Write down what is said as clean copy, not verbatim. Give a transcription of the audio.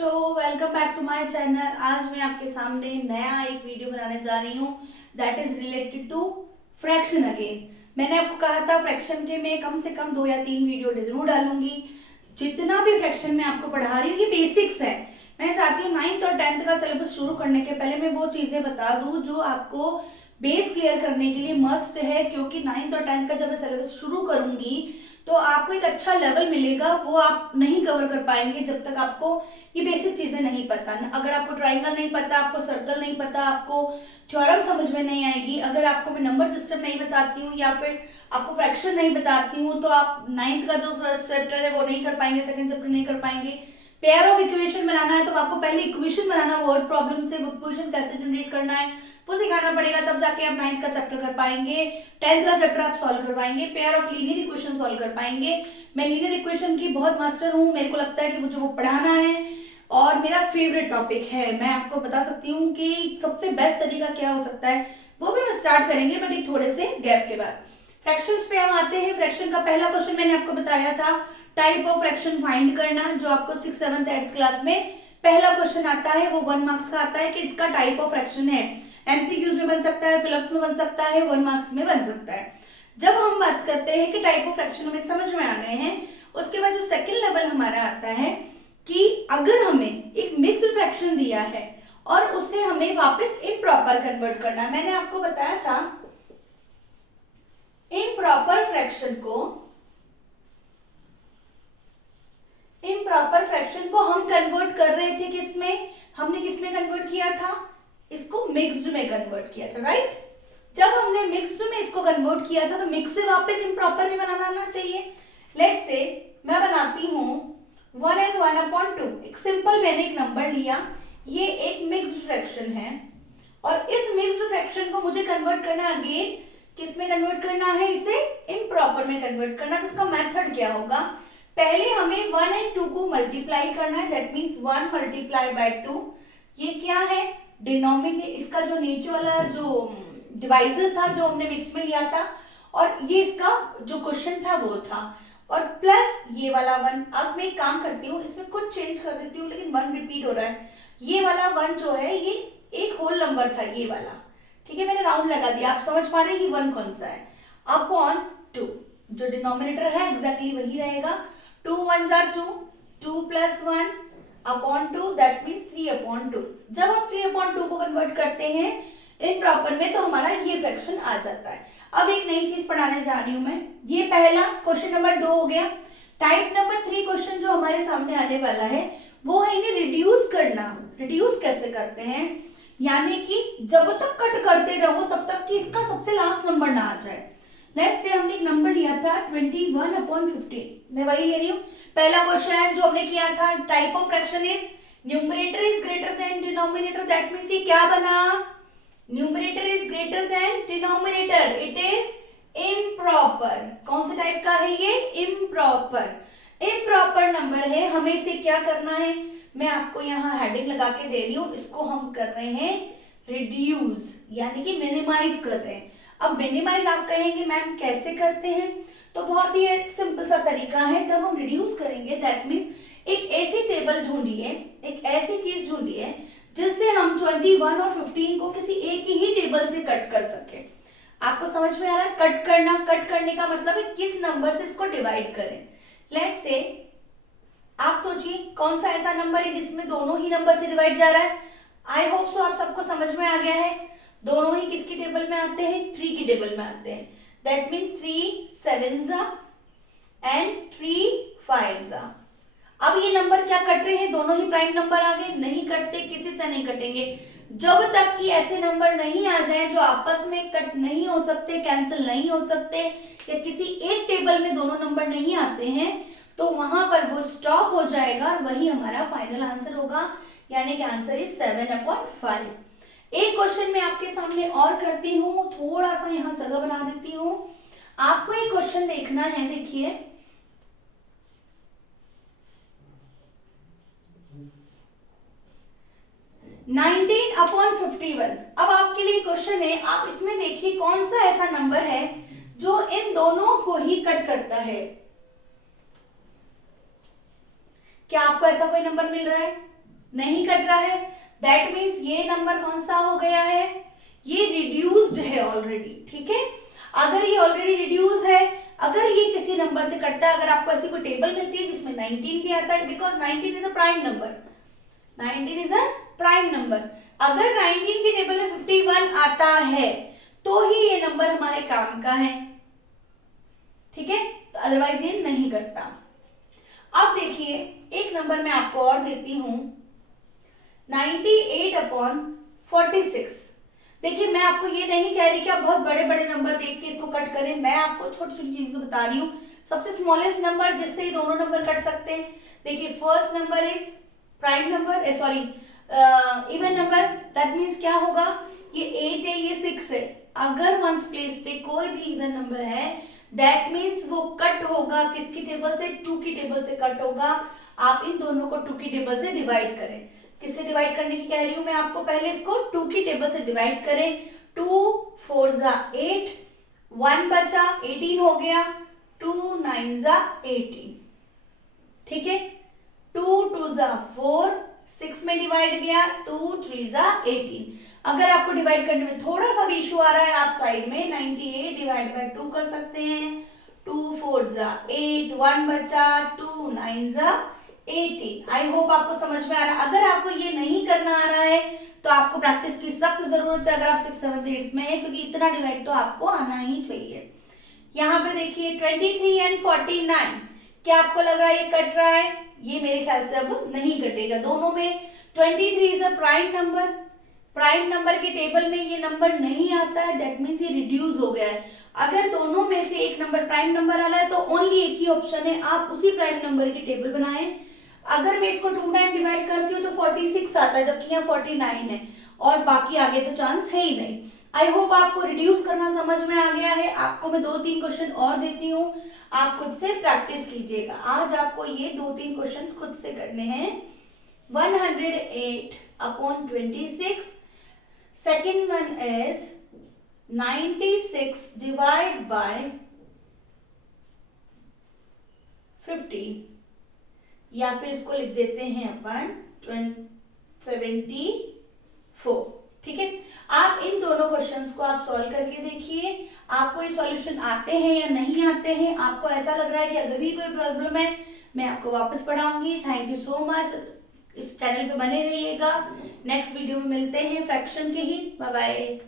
बच्चों, welcome back to my channel. आज मैं आपके सामने नया एक वीडियो बनाने जा रही हूँ that is related to fraction again. मैंने आपको कहा था फ्रैक्शन के मैं कम से कम 2 या 3 वीडियो जरूर डालूंगी। जितना भी फ्रैक्शन मैं आपको पढ़ा रही हूँ ये बेसिक्स है। मैं चाहती हूँ 9th और 10th का सिलेबस शुरू करने के पहले मैं वो चीजें बता दूँ जो आपको बेस क्लियर करने के लिए मस्ट है, क्योंकि 9th और 10th का जब मैं सिलेबस शुरू करूंगी तो आपको एक अच्छा लेवल मिलेगा, वो आप नहीं कवर कर पाएंगे जब तक आपको ये बेसिक चीजें नहीं पता। अगर आपको ट्राइंगल नहीं पता, आपको सर्कल नहीं पता, आपको थ्योरम समझ में नहीं आएगी, अगर आपको मैं नंबर सिस्टम नहीं बताती हूँ या फिर आपको फ्रैक्शन नहीं बताती हूँ तो आप 9th का जो फर्स्ट चैप्टर है वो नहीं कर पाएंगे, सेकंड चैप्टर नहीं कर पाएंगे। पेयर ऑफ इक्वेशन बनाना है तो आपको पहले इक्वेशन बनाना, वर्ड प्रॉब्लम से इक्वेशन कैसे जनरेट करना है वो सिखाना पड़ेगा, तब जाके आप 9th का चैप्टर कर पाएंगे, 10th का चैप्टर आप सॉल्व कर पाएंगे, pair of linear equation solve कर पाएंगे। मैं लीनियर इक्वेशन की बहुत मास्टर हूँ, मेरे को लगता है कि मुझे वो पढ़ाना है और मेरा फेवरेट टॉपिक है। मैं आपको बता सकती हूँ कि सबसे बेस्ट तरीका क्या हो सकता है वो भी हम स्टार्ट करेंगे, बट एक थोड़े से गैप के बाद। फ्रैक्शंस पे हम आते हैं। फ्रैक्शन का पहला क्वेश्चन मैंने आपको बताया था, टाइप ऑफ फ्रैक्शन फाइंड करना, जो आपको 6th 7th 8th क्लास में पहला क्वेश्चन आता है, वो 1 मार्क्स का आता है कि इसका टाइप ऑफ फ्रैक्शन है। एमसीक्यूज में बन सकता है, फिलअप्स में बन सकता है, 1 मार्क्स में बन सकता है। जब हम बात करते हैं कि टाइप ऑफ फ्रैक्शन हमें समझ में आ गए हैं, उसके बाद जो सेकंड लेवल हमारा आता है कि अगर हमें एक मिक्स्ड फ्रैक्शन दिया है और उसे हमें वापस इम्प्रॉपर कन्वर्ट करना है। मैंने आपको बताया था इम्प्रॉपर फ्रैक्शन को हम कन्वर्ट कर रहे थे किसमें, हमने किसमें कन्वर्ट किया था, इसको मिक्स्ड में कन्वर्ट किया था, राइट। जब हमने मिक्स्ड में इसको कन्वर्ट किया था तो मिक्स से वापस इम्प्रॉपर में बनाना चाहिए। लेट्स से मैं बनाती हूँ 1 and 1/2। एक सिंपल मैंने एक नंबर लिया, ये एक मिक्स्ड फ्रैक्शन है और इस मिक्स्ड फ्रैक्शन को मुझे कन्वर्ट करना है अगेन किस में कन्वर्ट करना है, इसे इम्प्रॉपर में कन्वर्ट करना। तो इसका मेथड क्या होगा, पहले हमें 1 and 2 को मल्टीप्लाई करना है, दैट मीन्स 1 मल्टीप्लाई बाय 2। ये क्या है, डिनोमिनेटर, इसका जो नीचे वाला जो डिवाइजर था जो हमने मिक्स में लिया था, और ये इसका जो क्वेश्चन था वो था, और प्लस ये वाला 1। अब मैं एक काम करती हूँ, इसमें कुछ चेंज कर देती हूँ लेकिन 1 रिपीट हो रहा है। ये वाला 1 जो है ये एक होल नंबर था, ये वाला, ठीक है, मैंने राउंड लगा दिया, आप समझ पा रहे हैं कि 1 कौन सा है, अपॉन 2। जो डिनोमिनेटर है एग्जैक्टली वही रहेगा, 2 1s are 2, 2 + 1 upon 2, that means 3/2। जब हम 3/2 को कन्वर्ट करते हैं इम्प्रॉपर में तो हमारा ये फ्रैक्शन आ जाता है। अब एक नई चीज पढ़ाने जा रही हूं मैं, ये पहला क्वेश्चन नंबर 2 हो गया। टाइप नंबर 3 क्वेश्चन जो हमारे सामने आने वाला है वो है इन्हें रिड्यूस करना। रिड्यूस कैसे करते हैं, यानी कि जब तक कट करते रहो तब तक कि इसका सबसे लास्ट नंबर ना आ जाए। लेट्स से हमने एक नंबर लिया था 21/15, मैं वही ले रही हूँ। पहला क्वेश्चन जो हमने किया था, type of fraction is numerator is greater than denominator, that means ये क्या बना, numerator is greater than denominator, it is improper. कौन से टाइप का है ये, इम्प्रॉपर। इम्प्रॉपर नंबर है, हमें इसे क्या करना है, मैं आपको यहाँ हेडिंग लगा के दे रही हूँ, इसको हम कर रहे हैं रिड्यूस, यानी कि मिनिमाइज कर रहे हैं। अब मिनिमाइज आप कहेंगे मैम कैसे करते हैं, तो बहुत ही सिंपल सा तरीका है। जब हम रिड्यूस करेंगे दैट मीन्स एक ऐसी टेबल ढूंढिए, एक ऐसी चीज ढूंढिए जिससे हम 21 और 15 को किसी एक ही टेबल से कट कर सके। आपको समझ में आ रहा है, कट करना, कट करने का मतलब है किस नंबर से इसको डिवाइड करें। लेट्स से आप सोचिए कौन सा ऐसा नंबर है जिसमें दोनों ही नंबर से डिवाइड जा रहा है। आई होप सो आप सबको समझ में आ गया है। दोनों ही किसकी टेबल में आते हैं, 3 की टेबल में आते हैं, that means 3 7s and 3 5s। अब ये नंबर क्या कट रहे हैं, दोनों ही प्राइम नंबर आ गए, नहीं कटते, किसी से नहीं कटेंगे जब तक कि ऐसे नंबर नहीं आ जाए जो आपस में कट नहीं हो सकते, कैंसिल नहीं हो सकते, या किसी एक टेबल में दोनों नंबर नहीं आते हैं, तो वहां पर वो स्टॉप हो जाएगा और वही हमारा फाइनल आंसर होगा, यानी कि आंसर इज 7/5। एक क्वेश्चन मैं आपके सामने और करती हूँ, थोड़ा सा यहाँ जगह बना देती हूँ, आपको एक क्वेश्चन देखना है। देखिए 19/51। अब आपके लिए क्वेश्चन है, आप इसमें देखिए कौन सा ऐसा नंबर है जो इन दोनों को ही कट करता है। क्या आपको ऐसा कोई नंबर मिल रहा है, नहीं कट रहा है, दैट मीन्स ये नंबर कौन सा हो गया है, ये रिड्यूस्ड है ऑलरेडी, ठीक है। अगर ये ऑलरेडी रिड्यूस है, अगर ये किसी नंबर से कटता है, अगर आपको ऐसी कोई टेबल मिलती है जिसमें 19 भी आता है, because 19 is a prime number, 19 is a prime number, अगर 19 की टेबल में 51 आता है तो ही ये नंबर हमारे काम का है, ठीक है, तो अदरवाइज ये नहीं कटता। अब देखिए एक नंबर मैं आपको और देती हूं, 98/46। देखिए मैं आपको ये नहीं कह रही कि आप बहुत बड़े बड़े नंबर देख के इसको कट करें, मैं आपको छोटी छोटी चीजें बता रही हूँ, सबसे स्मॉलेस्ट नंबर जिससे ये दोनों नंबर कट सकते हैं। देखिए first number is prime number, sorry even number, that means क्या होगा, ये 8 है, ये 6 है, अगर वंस प्लेस पे कोई भी इवन नंबर है दैट मीन्स वो कट होगा किसकी टेबल से, 2 की टेबल से कट होगा। आप इन दोनों को 2 की टेबल से डिवाइड करें, किससे डिवाइड करने की कह रही हूं मैं आपको, पहले इसको 2 की टेबल से डिवाइड करें, 2 4 जा 8, 1 बचा 18 हो गया, 2 9 जा 18, ठीक है, 2 2 जा 4, 6 में डिवाइड गया, 2 3 जा 18। अगर आपको डिवाइड करने में थोड़ा सा भी इशू आ रहा है, आप साइड में 98 डिवाइड बाय 2 कर सकते हैं, 2 4 जा 8, 1 बचा, 2 9 जा 18। आई होप आपको समझ में आ रहा है। अगर आपको ये नहीं करना आ रहा है तो आपको प्रैक्टिस की सख्त जरूरत है, अगर आप 6 7 8 में है, क्योंकि इतना डिवाइड तो आपको आना ही चाहिए। यहाँ पे देखिए 23 एंड 49, क्या आपको लग रहा है ये कट रहा है, ये मेरे ख्याल से अब नहीं कटेगा दोनों में। 23 is a prime number, prime number के टेबल में ये नंबर नहीं आता है, दैट मीन्स ये रिड्यूस हो गया है। अगर दोनों में से एक नंबर प्राइम नंबर आ रहा है तो ओनली एक ही ऑप्शन है, आप उसी प्राइम नंबर की टेबल बनाएं। अगर मैं इसको 2 टाइम डिवाइड करती हूँ तो 46 आता है, जबकि यहाँ 49 है, और बाकी आगे तो चांस है ही नहीं। आई होप आपको रिड्यूस करना समझ में आ गया है। आपको मैं 2-3 क्वेश्चन और देती हूँ, आप खुद से प्रैक्टिस कीजिएगा। आज आपको ये 2-3 क्वेश्चन खुद से करने हैं। 108/26, second one is 96 divide by 50, या फिर इसको लिख देते हैं अपन 74, ठीक है। आप इन दोनों क्वेश्चंस को आप सॉल्व करके देखिए, आपको ये सॉल्यूशन आते हैं या नहीं आते हैं। आपको ऐसा लग रहा है कि अगर भी कोई प्रॉब्लम है मैं आपको वापस पढ़ाऊंगी। थैंक यू सो मच, इस चैनल पे बने रहिएगा। नेक्स्ट वीडियो में मिलते हैं फ्रैक्शन के ही। Bye bye.